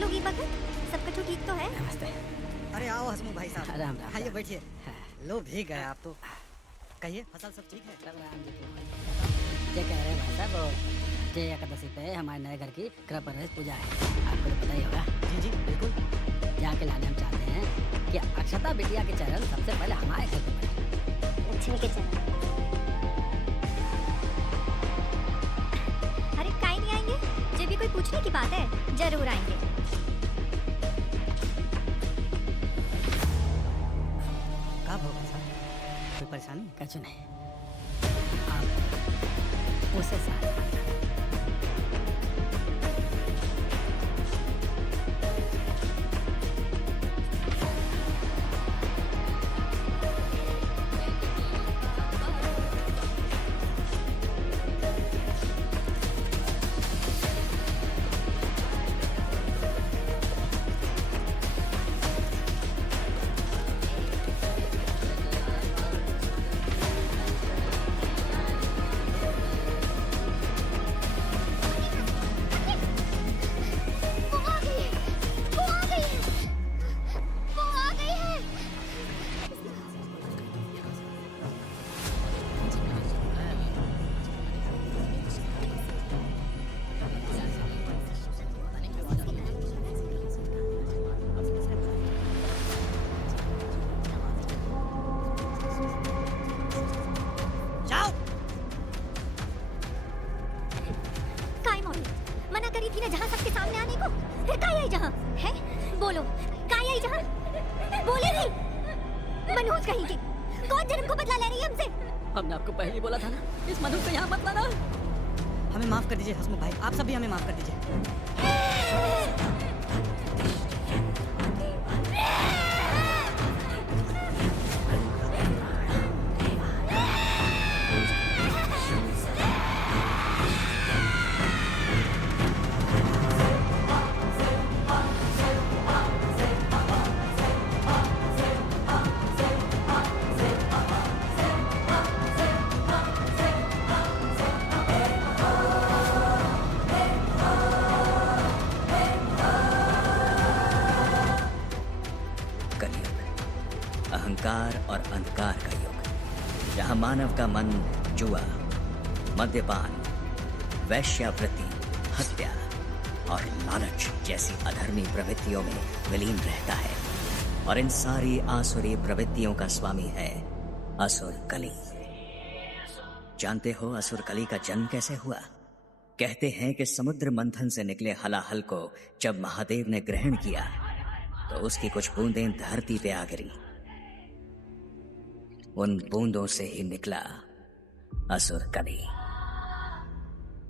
आप लोग ये वक्त सब कुछ ठीक तो है? नमस्ते। अरे आओ हसमुख भाई साहब, राम राम। आइए बैठिए। लो भीग गए आप तो। कहिए फसल सब ठीक है? ये कह रहे हैं भाई साहब, वो जय एकादशी पे हमारे नए घर की गृह प्रवेश पूजा है, आपको तो पता ही होगा। जी जी बिल्कुल। जाके लाने हम चाहते हैं कि अक्षता बिटिया के चरण सबसे पहले हमारे घर पे पड़े। लक्ष्मी के चरण। अरे काहे नहीं आएंगे? जब भी कोई पूछने की बात है जरूर आएंगे। कब होगा साहब? कोई परेशानी? कछु नहीं, आप उसे साथ मत लाना। थी ना जहाँ सबके सामने आने को, फिर काहे आई जहाँ है? बोलो काहे आई जहाँ? बोले नहीं मनहूस कहीं की। कौन जन्म को बदला ले रही है हमसे? हमने आपको पहले ही बोला था ना, इस मनहूस को यहाँ मत लाना। हमें माफ कर दीजिए हसमुख भाई, आप सब भी हमें माफ कर दीजिए। अहंकार और अंधकार का युग, जहां मानव का मन जुआ, मद्यपान, वैश्यावृत्ति, हत्या और लालच जैसी अधर्मी प्रवृत्तियों में विलीन रहता है, और इन सारी आसुरी प्रवृत्तियों का स्वामी है असुर कली। जानते हो असुर कली का जन्म कैसे हुआ? कहते हैं कि समुद्र मंथन से निकले हलाहल को जब महादेव ने ग्रहण किया तो उसकी कुछ बूंदें धरती पे आ गिरी। उन बूंदों से ही निकला असुर कली।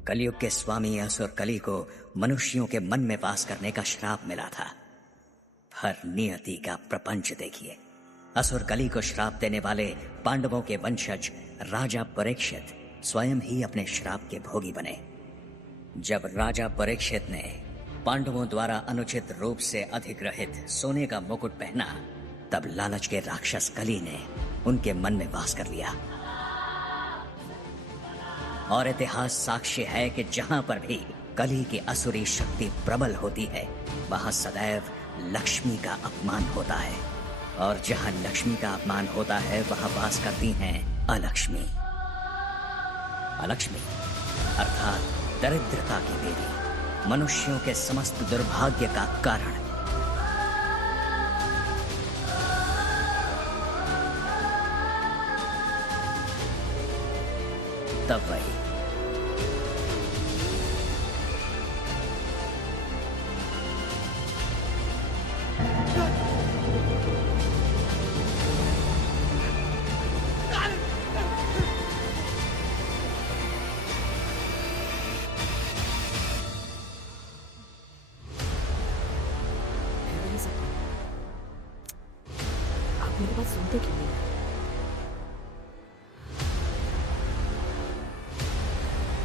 कलयुग के स्वामी असुर कली को मनुष्यों के मन में वास करने का श्राप मिला था। पर नियति का प्रपंच देखिए, असुर कली को श्राप देने वाले पांडवों के वंशज राजा परीक्षित स्वयं ही अपने श्राप के भोगी बने। जब राजा परीक्षित ने पांडवों द्वारा अनुचित रूप से अधिग्रहित सोने का मुकुट पहना, तब लालच के राक्षस कली ने उनके मन में वास कर लिया। और इतिहास साक्ष्य है कि जहां पर भी कली की असुरी शक्ति प्रबल होती है, वहां सदैव लक्ष्मी का अपमान होता है, और जहां लक्ष्मी का अपमान होता है वहां वास करती हैं अलक्ष्मी। अलक्ष्मी अर्थात दरिद्रता की देवी, मनुष्यों के समस्त दुर्भाग्य का कारण। तब वही आप मेरी बात सुनते क्यों नहीं?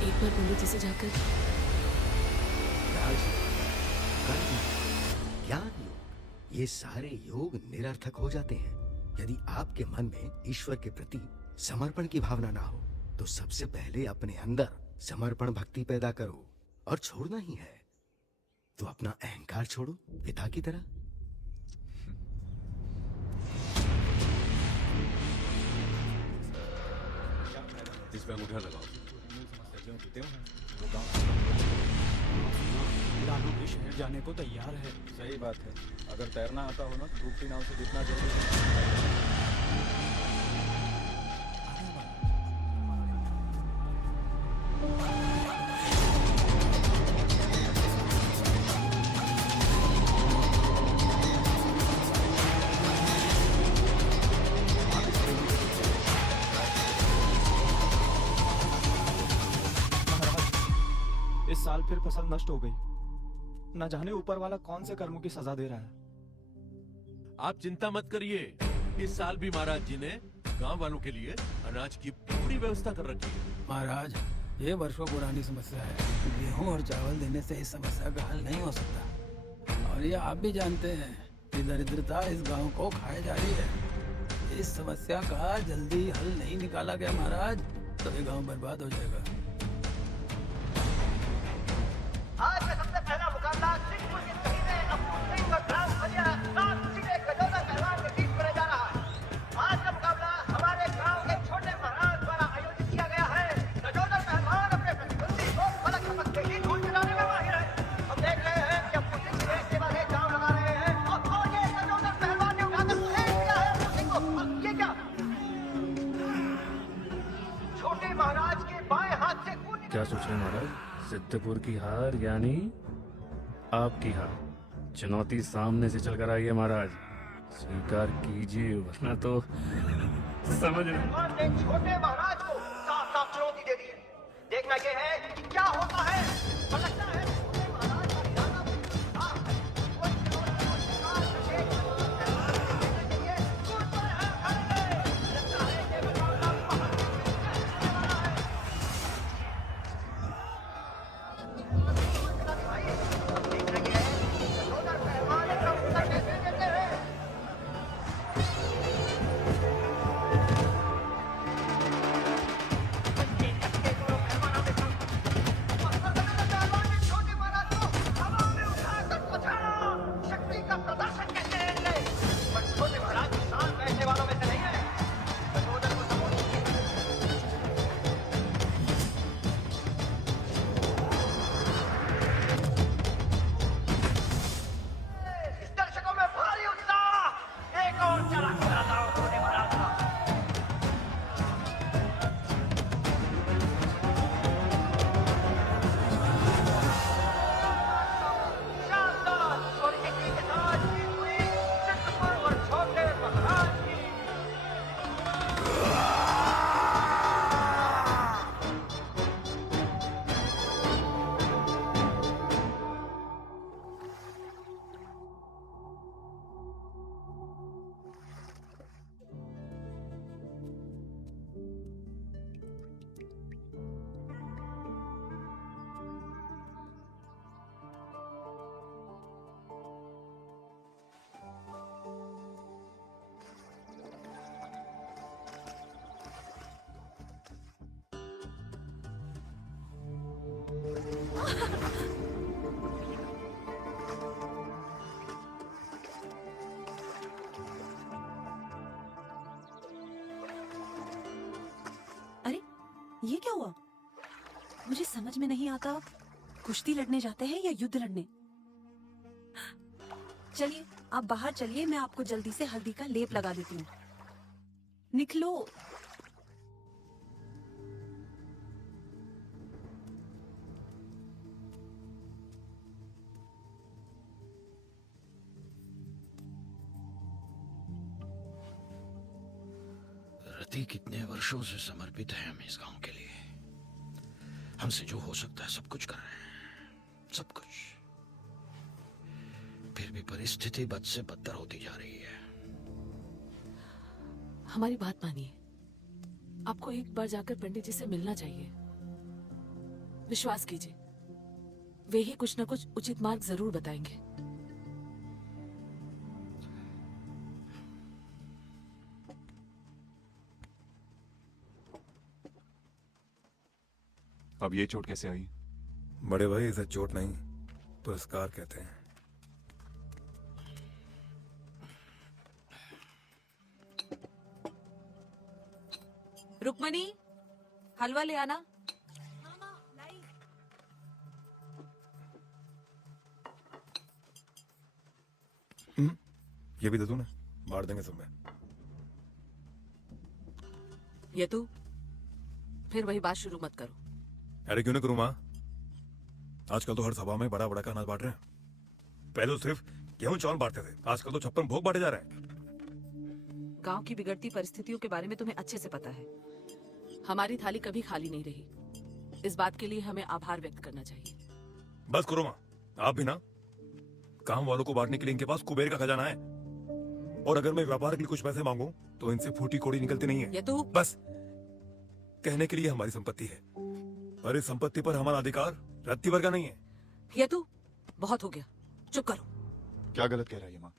एक बार पंडित जी से जाकर ज्ञान योग, ये सारे योग निरर्थक हो जाते हैं यदि आपके मन में ईश्वर के प्रति समर्पण की भावना ना हो। तो सबसे पहले अपने अंदर समर्पण भक्ति पैदा करो, और छोड़ना ही है। तो अपना अहंकार छोड़ो पिता की तरह। इस पे अंगूठा लगाओ। लालू भी शहर जाने को तैयार है। सही बात है। अगर तैरना आता हो ना तो डूबती नाव से जितना जल्दी इस साल फिर फसल नष्ट हो गई। न जाने ऊपर वाला कौन से कर्मों की सजा दे रहा है। आप चिंता मत करिए, इस साल भी महाराज जी ने गांव वालों के लिए अनाज की पूरी व्यवस्था कर रखी है। महाराज, ये वर्षों पुरानी समस्या है। गेहूं और चावल देने से इस समस्या का हल नहीं हो सकता। और ये आप भी जानते हैं कि दरिद्रता इस गांव को खाए जा रही है। इस समस्या का जल्दी हल नहीं निकाला गया महाराज तो ये गांव बर्बाद हो जाएगा। आज का सबसे पहला मुकाबला सिंहपुर के शहीद अब्दुल सिंह और ग्राम खलिया सात सीधे गजौदा पहलवान के बीच में जा रहा है। आज का मुकाबला हमारे गांव के छोटे महाराज द्वारा आयोजित किया गया है। गजौदा पहलवान अपने प्रतिद्वंदी को फलक समझ के ही धूल चलाने में माहिर है। हम देख रहे हैं कि अब्दुल सिंह एक के बाद एक दांव लगा रहे हैं और ये गजौदा पहलवान ने उठाकर फेंक दिया है अब्दुल सिंह को। ये क्या? छोटे महाराज के बाएं हाथ से खून क्या सोच रहे हैं महाराज? सिद्धपुर की हार यानी आपकी हार। चुनौती सामने से चलकर आई है महाराज, स्वीकार कीजिए वरना तो समझ रहे। ने छोटे महाराज को साफ साफ चुनौती दे दी है। देखना ये है कि क्या होता है। और लगता है छोटे महाराज का इरादा साफ है। कोई और विशेष के लिए कूद पर है खड़े। लगता है कि मुकाबला बहुत दिलचस्प होने वाला है। देखना ये है कि गजौदा पहलवान अपना उत्तर कैसे देते हैं। छोटे महाराज को हवा में उठाकर पछाड़ा। शक्ति का प्रदर्शन कहते हैं इसे। पर छोटे महाराज की शान बैठने वालों में से नहीं है। गजौदा को समूची इस दर्शकों में भारी उत्साह। एक और चला कराता हूं छोटे महाराज का। शानदार और इसी के साथ जीत हुई सिद्धपुर और छोटे महाराज की। अरे ये क्या हुआ? मुझे समझ में नहीं आता, कुश्ती लड़ने जाते हैं या युद्ध लड़ने? चलिए आप बाहर चलिए, मैं आपको जल्दी से हल्दी का लेप लगा देती हूँ। निकलो। रति कितने वर्षों से समर्पित है हम इस गांव के लिए। हमसे जो हो सकता है सब कुछ कर रहे हैं, सब कुछ। फिर भी परिस्थिति बद से बदतर होती जा रही है। हमारी बात मानिए, आपको एक बार जाकर पंडित जी से मिलना चाहिए। विश्वास कीजिए, वे ही कुछ न कुछ उचित मार्ग जरूर बताएंगे। अब ये चोट कैसे आई? बड़े भाई, इसे चोट नहीं, पुरस्कार कहते हैं। रुक्मणी, हलवा ले आना। ये भी दे दूं ना, बांट देंगे सब में। ये तू फिर वही बात शुरू मत करो। अरे क्यों ना करूं माँ, आजकल तो हर सभा में बड़ा बड़ा का अनाज बांट रहे हैं। पहले तो सिर्फ गेहूं चावल बांटते थे, आजकल तो 56 भोग बांटे जा रहे हैं। गांव की बिगड़ती परिस्थितियों के बारे में तुम्हें अच्छे से पता है। हमारी थाली कभी खाली नहीं रही। इस बात के लिए हमें आभार व्यक्त करना चाहिए। बस करो माँ, आप भी ना। काम वालों को बांटने के लिए इनके पास कुबेर का खजाना है, और अगर मैं व्यापार के लिए कुछ पैसे मांगू तो इनसे फूटी कोड़ी निकलती नहीं है। ये तू बस कहने के लिए हमारी संपत्ति है, पर इस संपत्ति पर हमारा अधिकार रत्ती भर का नहीं है। ये तू बहुत हो गया, चुप करो। क्या गलत कह रहा है माँ?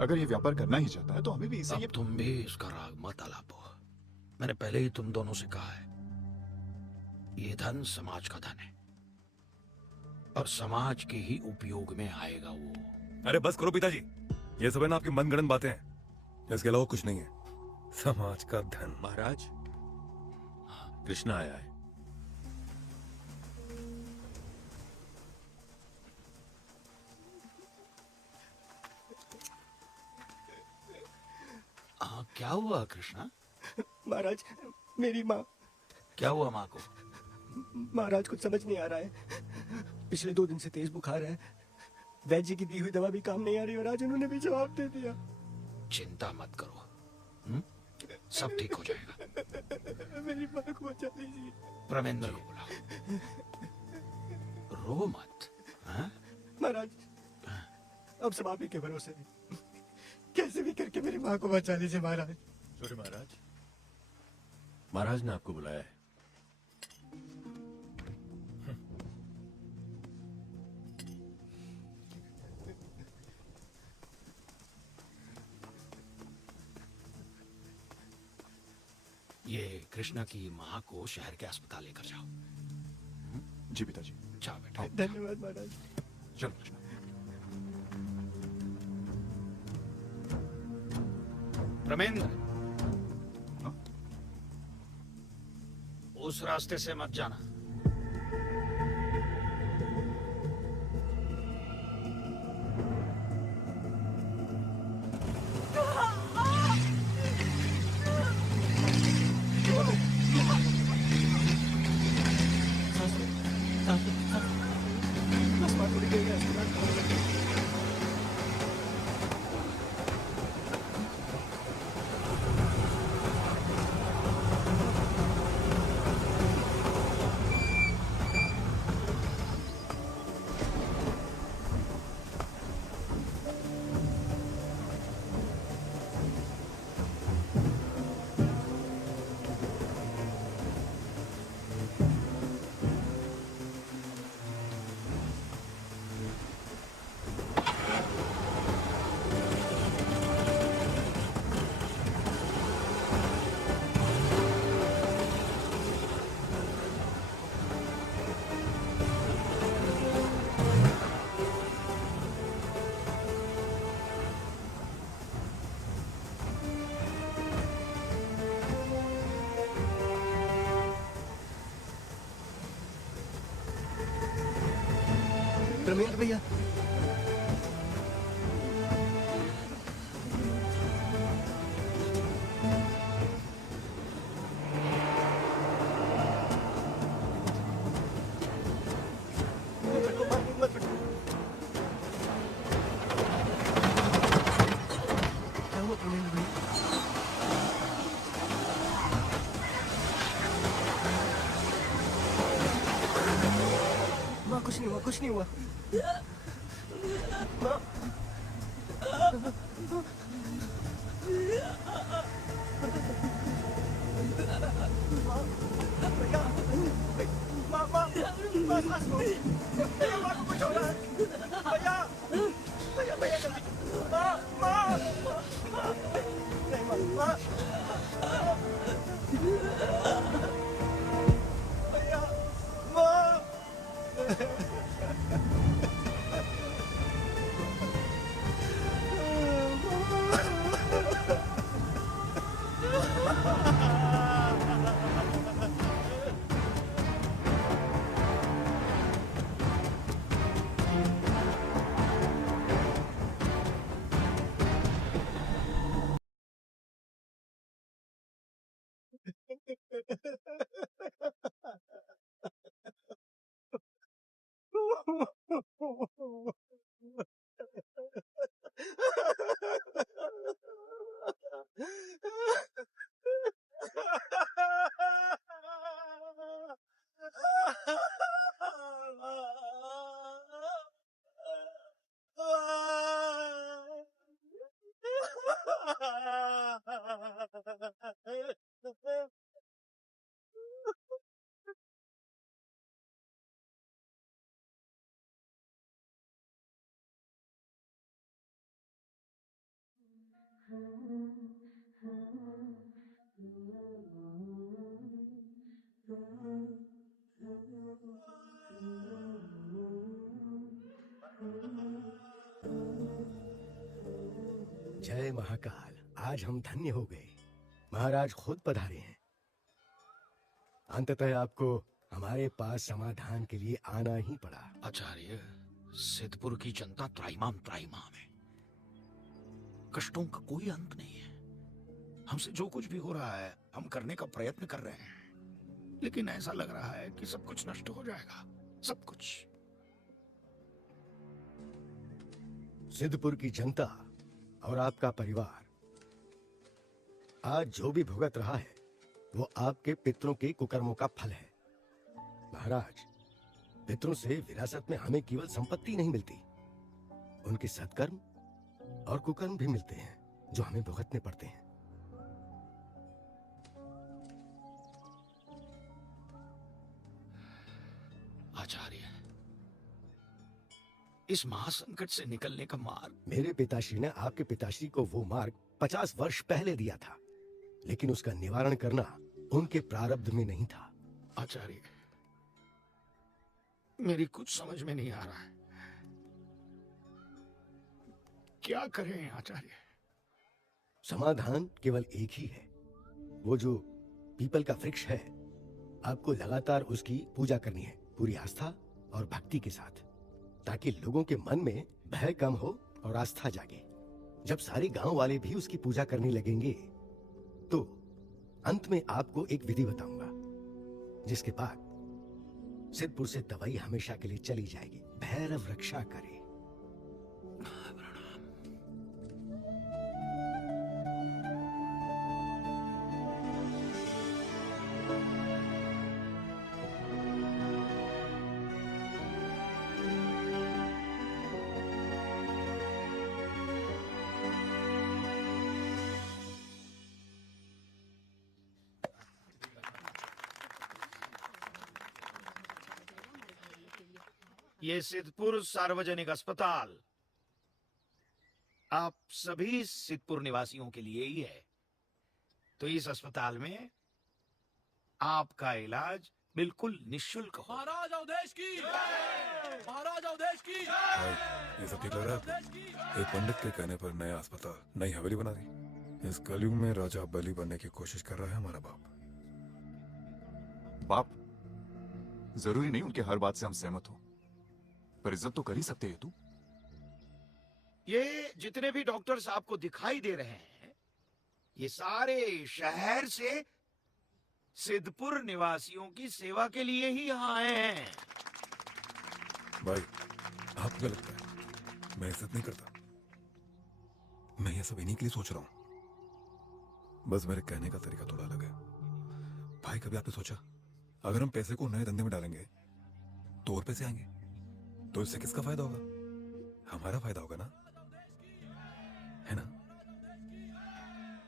अगर ये व्यापार करना ही चाहता है तो हमें भी इसे अब तुम भी इसका राग मत आलापो। मैंने पहले ही तुम दोनों से कहा है, ये धन समाज का धन है और समाज के ही उपयोग में आएगा वो। अरे बस करो पिताजी, ये सब है ना आपकी मनगढ़ंत बातें हैं, इसके अलावा कुछ नहीं है। समाज का धन। महाराज, कृष्णा आया है। क्या हुआ कृष्णा? महाराज, मेरी माँ। क्या हुआ माँ को? महाराज कुछ समझ नहीं आ रहा है। पिछले 2 दिन से तेज बुखार है। वैद्य जी की दी हुई दवा भी काम नहीं आ रही और आज उन्होंने भी जवाब दे दिया। चिंता मत करो, सब ठीक हो जाएगा। मेरी माँ को बचा लीजिए। प्रमेंद्र को बुलाओ। रो मत। महाराज, अब सब आप ही के भरोसे है। कैसे भी करके मेरी माँ को बचा लीजिए महाराज। सूर्य महाराज, महाराज ने आपको बुलाया है। ये कृष्णा की माँ को शहर के अस्पताल लेकर जाओ। जी पिताजी। जाओ बेटा। धन्यवाद महाराज। चलो कृष्णा। प्रमेंद्र, उस रास्ते से मत जाना। प्रमेंद्र भैया, क्या हुआ प्रमेंद्र भैया? माँ, कुछ नहीं हुआ, कुछ नहीं हुआ। माँ, जय महाकाल, आज हम धन्य हो गए। महाराज खुद पधारे हैं। अंततः आपको हमारे पास समाधान के लिए आना ही पड़ा। आचार्य, सिद्धपुर की जनता त्राहिमाम त्राहिमाम है। कष्टों का कोई अंत नहीं है। हमसे जो कुछ भी हो रहा है हम करने का प्रयत्न कर रहे हैं, लेकिन ऐसा लग रहा है कि सब कुछ नष्ट हो जाएगा, सब कुछ। सिद्धपुर की जनता और आपका परिवार आज जो भी भुगत रहा है वो आपके पितरों के कुकर्मों का फल है। महाराज, पितरों से विरासत में हमें केवल संपत्ति नहीं मिलती, उनके सत्कर्म और कुकर्म भी मिलते हैं जो हमें भुगतने पड़ते हैं। आचार्य, इस महासंकट से निकलने का मार्ग। मेरे पिताश्री ने आपके पिताश्री को वो मार्ग 50 वर्ष पहले दिया था, लेकिन उसका निवारण करना उनके प्रारब्ध में नहीं था। आचार्य, मेरी कुछ समझ में नहीं आ रहा है। क्या करें आचार्य? समाधान केवल एक ही है। वो जो पीपल का वृक्ष है, आपको लगातार उसकी पूजा करनी है, पूरी आस्था और भक्ति के साथ, ताकि लोगों के मन में भय कम हो और आस्था जागे। जब सारे गांव वाले भी उसकी पूजा करने लगेंगे तो अंत में आपको एक विधि बताऊंगा, जिसके बाद सिद्धपुर से दवाई हमेशा के लिए चली जाएगी। भैरव रक्षा करे। ये सिद्धपुर सार्वजनिक अस्पताल आप सभी सिद्धपुर निवासियों के लिए ही है। तो इस अस्पताल में आपका इलाज बिल्कुल निःशुल्क हो। महाराज अवधेश की जय! महाराज अवधेश की भाई, ये सब ठीक लग रहा है? एक पंडित के कहने पर नया अस्पताल, नई हवेली बना दी। इस कलयुग में राजा बलि बनने की कोशिश कर रहा है हमारा बाप। बाप, जरूरी नहीं उनके हर बात से हम सहमत हो, पर इज्जत तो कर ही सकते हैं तू। ये जितने भी डॉक्टर्स आपको दिखाई दे रहे हैं, ये सारे शहर से सिद्धपुर निवासियों की सेवा के लिए ही यहाँ आए हैं। भाई, आपको क्या लगता है मैं इज्जत नहीं करता? मैं ये सब इन्हीं के लिए सोच रहा हूँ। बस मेरे कहने का तरीका थोड़ा अलग है। भाई, कभी आपने सोचा अगर हम पैसे को नए धंधे में डालेंगे तो और पैसे आएंगे, तो इससे किसका फायदा होगा? हमारा फायदा होगा ना, है ना?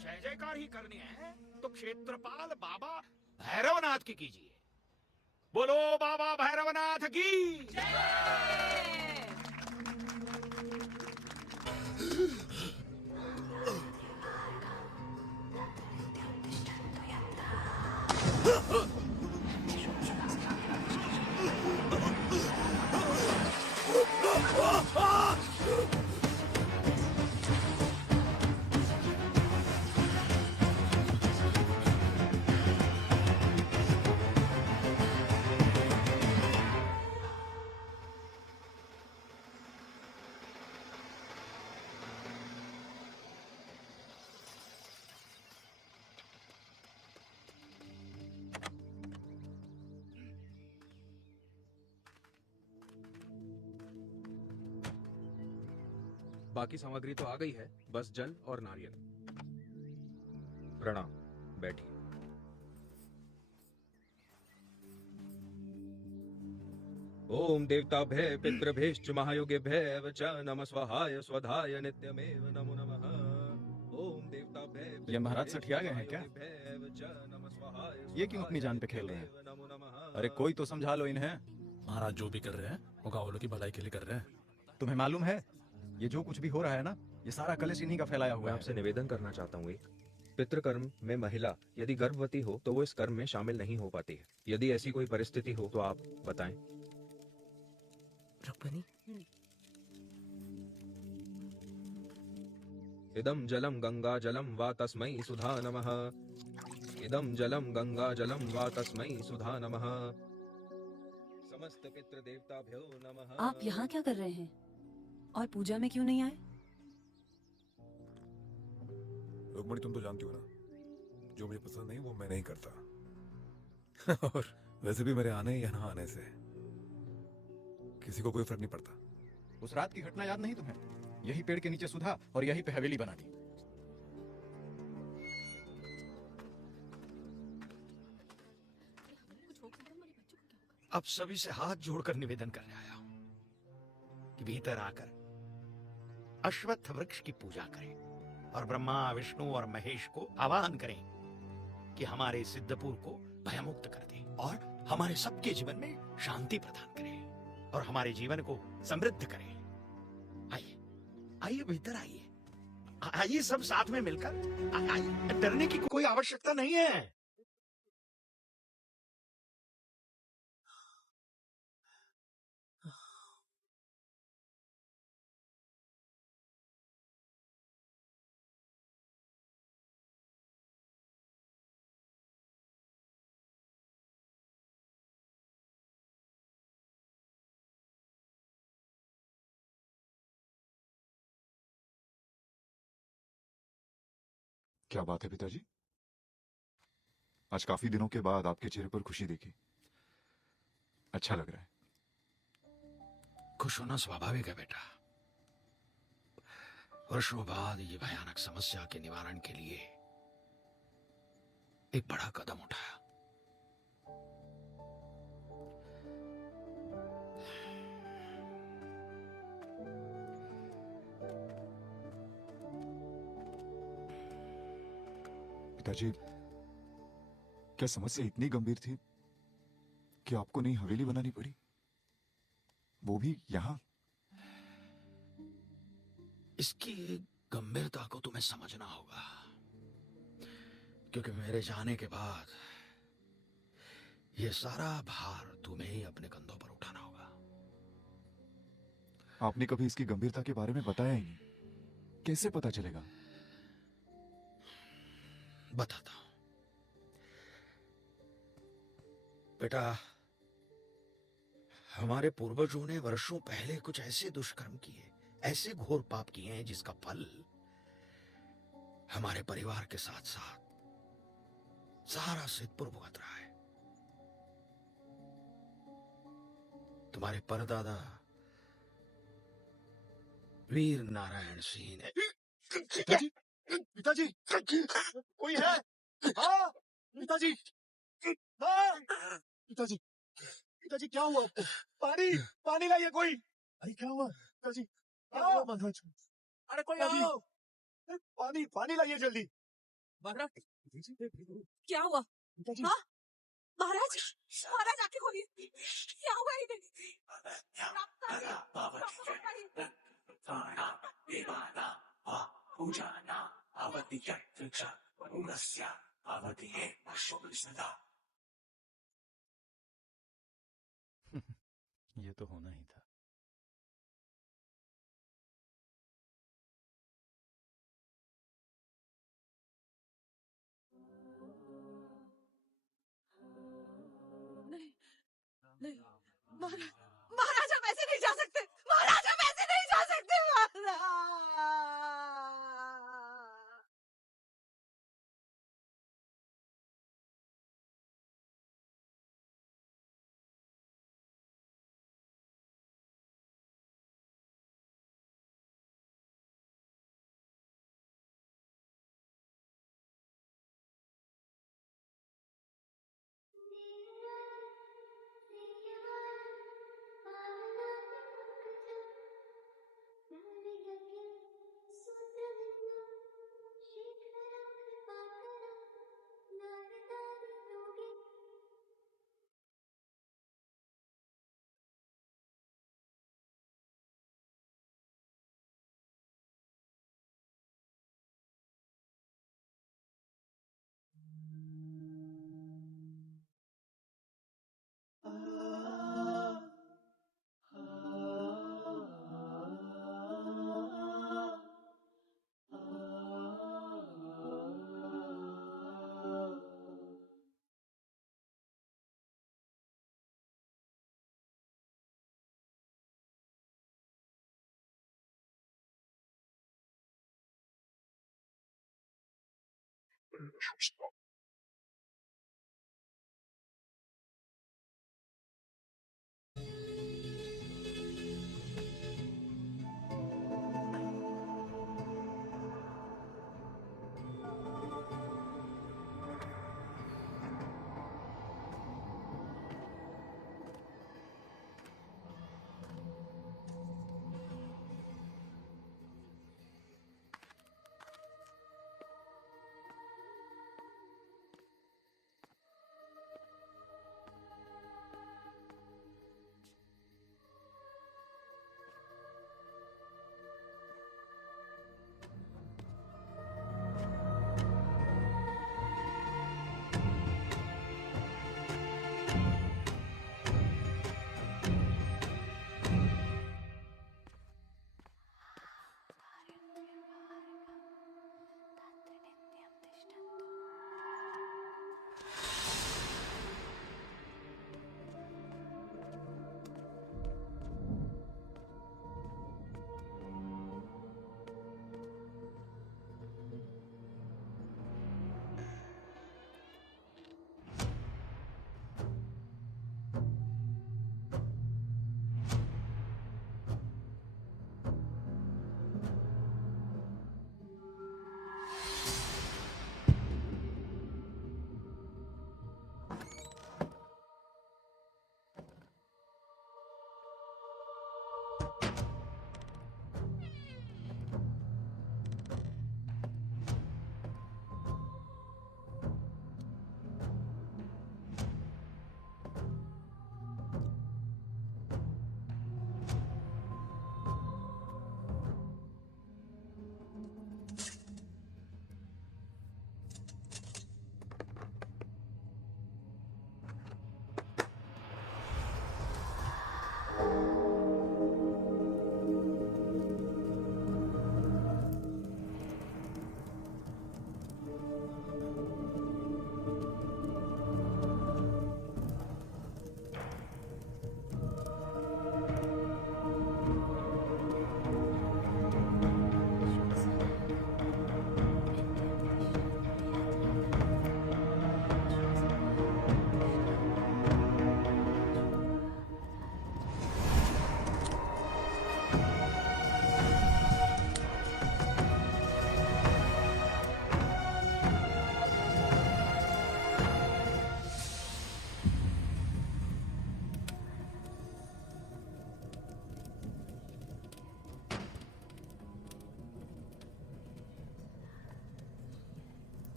जय जयकार ही करनी है तो क्षेत्रपाल बाबा भैरवनाथ की कीजिए। बोलो बाबा भैरवनाथ की बाकी सामग्री तो आ गई है, बस जल और नारियल। प्रणाम, बैठिए। ओम देवताभ्य पितृभ्यश्च महायोगिभ्यः च नमः स्वाहाय स्वधाय नित्यमेव नमो नमः। ओम देवताभ्य। ये महाराज सठिया गए हैं क्या? ये क्यों अपनी जान पे खेल रहे हैं? अरे कोई तो समझा लो इन्हें। महाराज जो भी कर रहे हैं वो गाँव वालों की भलाई के लिए कर रहे हैं। तुम्हें मालूम है ये जो कुछ भी हो रहा है ना, ये सारा कलेश इन्हीं का फैलाया मैं हुआ है। आपसे निवेदन करना चाहता हूँ एक। पितृकर्म में महिला यदि गर्भवती हो तो वो इस कर्म में शामिल नहीं हो पाती है। यदि ऐसी कोई परिस्थिति हो तो आप बताएं। रुक्मिणी, इदम जलम गंगा जलम वा तस्मै सुधा नमः। इदम जलम गंगा जलम वा तस्मै सुधा नमः। समस्त पितृ देवताभ्यो नमः। आप यहाँ क्या कर रहे हैं और पूजा में क्यों नहीं आए? रुक्मणी, तुम तो जानती हो ना, जो मुझे पसंद नहीं वो मैं नहीं करता। और वैसे भी मेरे आने या ना आने से किसी को कोई फर्क नहीं पड़ता। उस रात की घटना याद नहीं तुम्हें? यही पेड़ के नीचे सुधा और यही पे हवेली बना दी। अब सभी से हाथ जोड़कर निवेदन करने आया हूं कि भीतर आकर अश्वत्थ वृक्ष की पूजा करें और ब्रह्मा विष्णु और महेश को आवाहन करें कि हमारे सिद्धपुर को भयमुक्त कर दें और हमारे सबके जीवन में शांति प्रदान करें और हमारे जीवन को समृद्ध करें। आइए आइए, भीतर आइए, आइए सब साथ में मिलकर। आइए, डरने की कोई आवश्यकता नहीं है। क्या बात है पिताजी? आज काफी दिनों के बाद आपके चेहरे पर खुशी देखी। अच्छा लग रहा है। खुश होना स्वाभाविक है बेटा। वर्षों बाद ये भयानक समस्या के निवारण के लिए एक बड़ा कदम उठाया। पिताजी, क्या समस्या इतनी गंभीर थी कि आपको नई हवेली बनानी पड़ी, वो भी यहां? इसकी गंभीरता को तुम्हें समझना होगा, क्योंकि मेरे जाने के बाद यह सारा भार तुम्हें ही अपने कंधों पर उठाना होगा। आपने कभी इसकी गंभीरता के बारे में बताया ही नहीं। कैसे पता चलेगा? बताता हूं बेटा। हमारे पूर्वजों ने वर्षों पहले कुछ ऐसे दुष्कर्म किए, ऐसे घोर पाप किए हैं जिसका फल हमारे परिवार के साथ साथ सारा सिद्धपुर भुगत रहा है। तुम्हारे परदादा वीर नारायण सिंह ने। पिताजी, पिताजी, कोई है? हाँ, पिताजी, हाँ, पिताजी, पिताजी क्या हुआ आपको? पानी, पानी लाइए कोई। अरे क्या हुआ पिताजी? हाँ, महाराज, अरे कोई आओ, पानी, पानी लाइए जल्दी। महाराज, क्या हुआ? हाँ? महाराज, महाराज आके खोलिए, क्या हुआ इन्हें? ये तो होना ही था। नहीं, नहीं, महाराज, महाराज हम ऐसे नहीं जा सकते, महाराज हम ऐसे नहीं जा सकते, महाराज।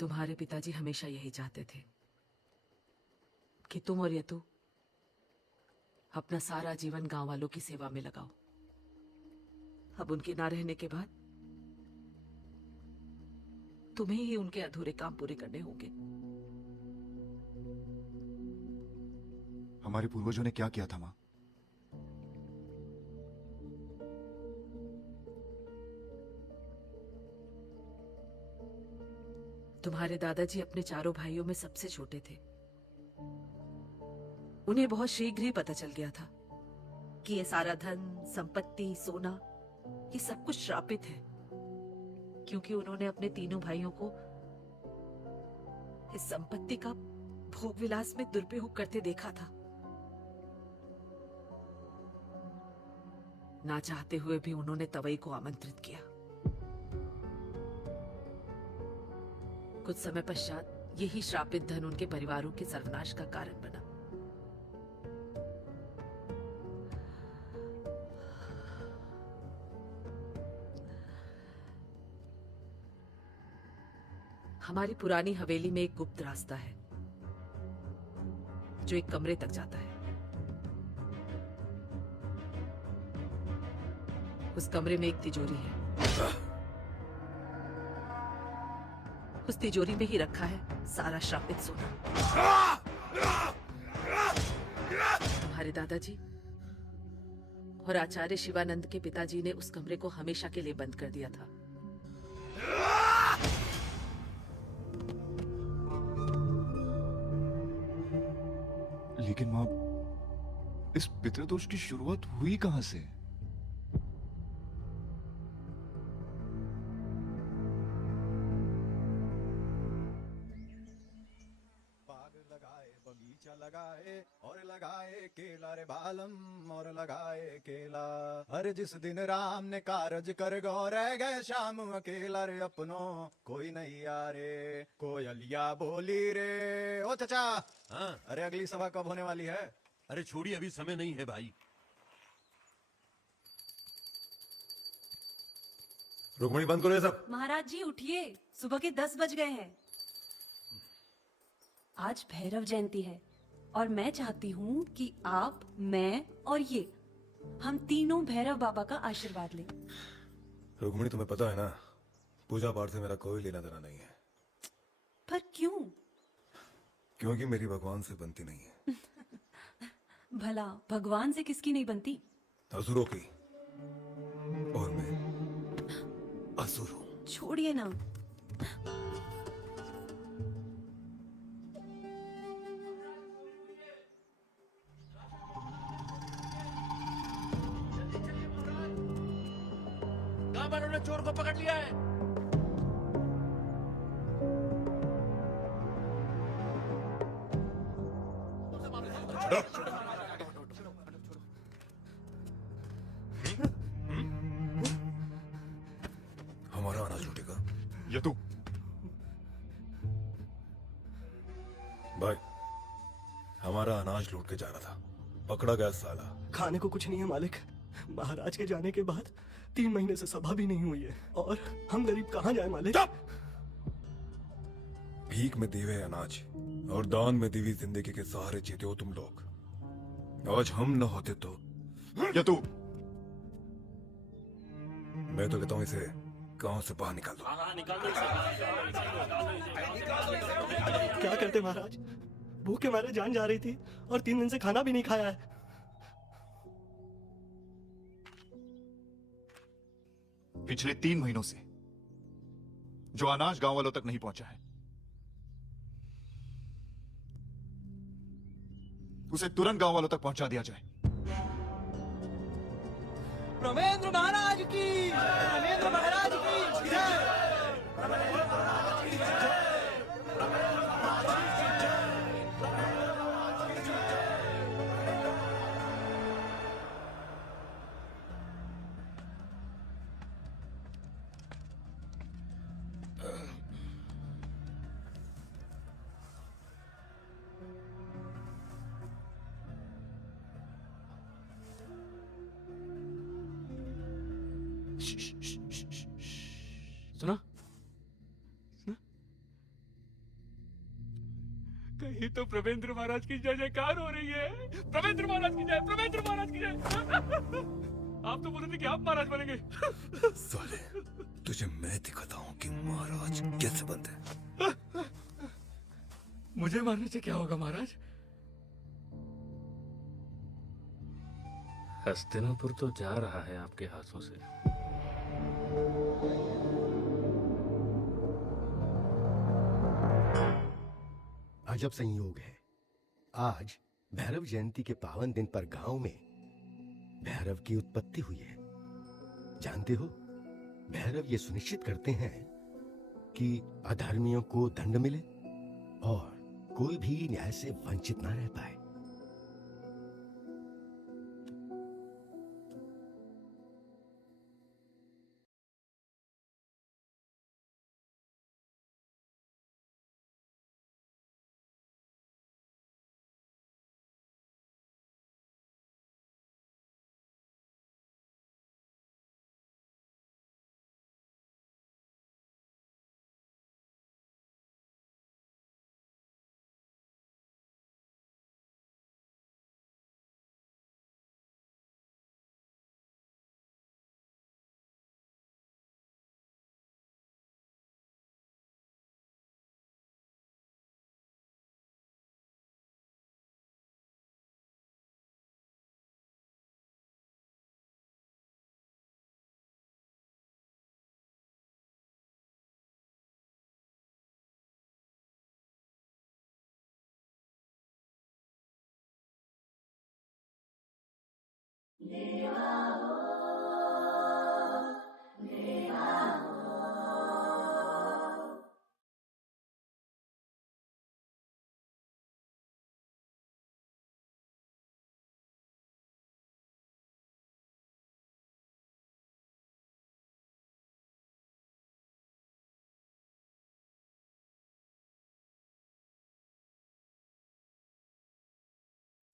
तुम्हारे पिताजी हमेशा यही चाहते थे कि तुम और यतु अपना सारा जीवन गांव वालों की सेवा में लगाओ। अब उनके ना रहने के बाद तुम्हें ही उनके अधूरे काम पूरे करने होंगे। हमारे पूर्वजों ने क्या किया था माँ? तुम्हारे दादाजी अपने चारों भाइयों में सबसे छोटे थे। उन्हें बहुत शीघ्र ही पता चल गया था कि ये सारा धन, संपत्ति, सोना, ये सब कुछ श्रापित है, क्योंकि उन्होंने अपने तीनों भाइयों को इस संपत्ति का भोग विलास में दुरुपयोग करते देखा था। ना चाहते हुए भी उन्होंने तवई को आमंत्रित किया। कुछ समय पश्चात यही श्रापित धन उनके परिवारों के सर्वनाश का कारण बना। हमारी पुरानी हवेली में एक गुप्त रास्ता है जो एक कमरे तक जाता है। उस कमरे में एक तिजोरी है। उस तिजोरी में ही रखा है सारा श्रापित सोना। हमारे दादाजी और आचार्य शिवानंद के पिताजी ने उस कमरे को हमेशा के लिए बंद कर दिया था। लेकिन माँ, इस पितृदोष की शुरुआत हुई कहां से? लगाए और लगाए केला रे बालम और लगाए केला। अरे जिस दिन राम ने कारज कर गो रह गए श्याम अकेला रे अपनो कोई नहीं आ रे। कोयलिया बोली रे। ओ चाचा, हाँ? अरे अगली सभा कब होने वाली है? अरे छोड़िए, अभी समय नहीं है भाई। रुक्मणी बंद करो ये सब। महाराज जी उठिए, सुबह के 10 बज गए हैं। आज भैरव जयंती है और मैं चाहती हूँ कि आप, मैं और ये हम तीनों भैरव बाबा का आशीर्वाद लें। रुक्मिणी, तुम्हें पता है ना, पूजा पाठ से मेरा कोई लेना देना नहीं है। पर क्यों? क्योंकि मेरी भगवान से बनती नहीं है। भला भगवान से किसकी नहीं बनती? असुरों की। और मैं असुर हूं। छोड़िए ना। गांव वालों ने चोर को पकड़ लिया है। हमारा अनाज लूटेगा ये तू। भाई, हमारा अनाज लूट के जा रहा था, पकड़ा गया साला। खाने को कुछ नहीं है मालिक। महाराज के जाने के बाद 3 महीने से सभा भी नहीं हुई है और हम गरीब कहाँ जाए मालिक? भीख में दी हुए अनाज और दान में दी हुई जिंदगी के सहारे जीते हो तुम लोग। आज हम न होते तो ये तू। मैं तो कहता हूँ इसे गांव से बाहर निकाल दो। क्या करते महाराज? भूख के मारे जान जा रही थी और 3 दिन से खाना भी नहीं खाया है। पिछले 3 महीनों से जो अनाज गांव वालों तक नहीं पहुंचा है, उसे तुरंत गांव वालों तक पहुंचा दिया जाए। प्रवेंद्र महाराज की, प्रवेंद्र महाराज की जय। सुना? कहीं तो प्रवेंद्र महाराज की जय जयकार हो रही है। प्रवेंद्र महाराज की जय, प्रवेंद्र महाराज की जय। आप तो बोले थे कि आप महाराज बनेंगे। साले, तुझे मैं दिखाता हूँ कि महाराज कैसे बनते हैं। मुझे मारने से क्या होगा महाराज? हस्तिनापुर तो जा रहा है आपके हाथों से। अजब संयोग है, आज भैरव जयंती के पावन दिन पर गांव में भैरव की उत्पत्ति हुई है। जानते हो, भैरव ये सुनिश्चित करते हैं कि अधर्मियों को दंड मिले और कोई भी न्याय से वंचित ना रह पाए।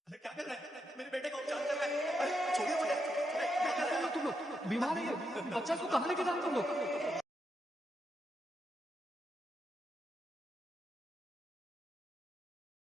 क्या कर रहे हैं? मेरे बेटे का उपचार कर रहे हैं। अरे छोड़िए मुझे। क्या कर रहे हो तुम लोग? बीमार है ये बच्चा, इसको कहाँ लेके जा रहे हो तुम लोग?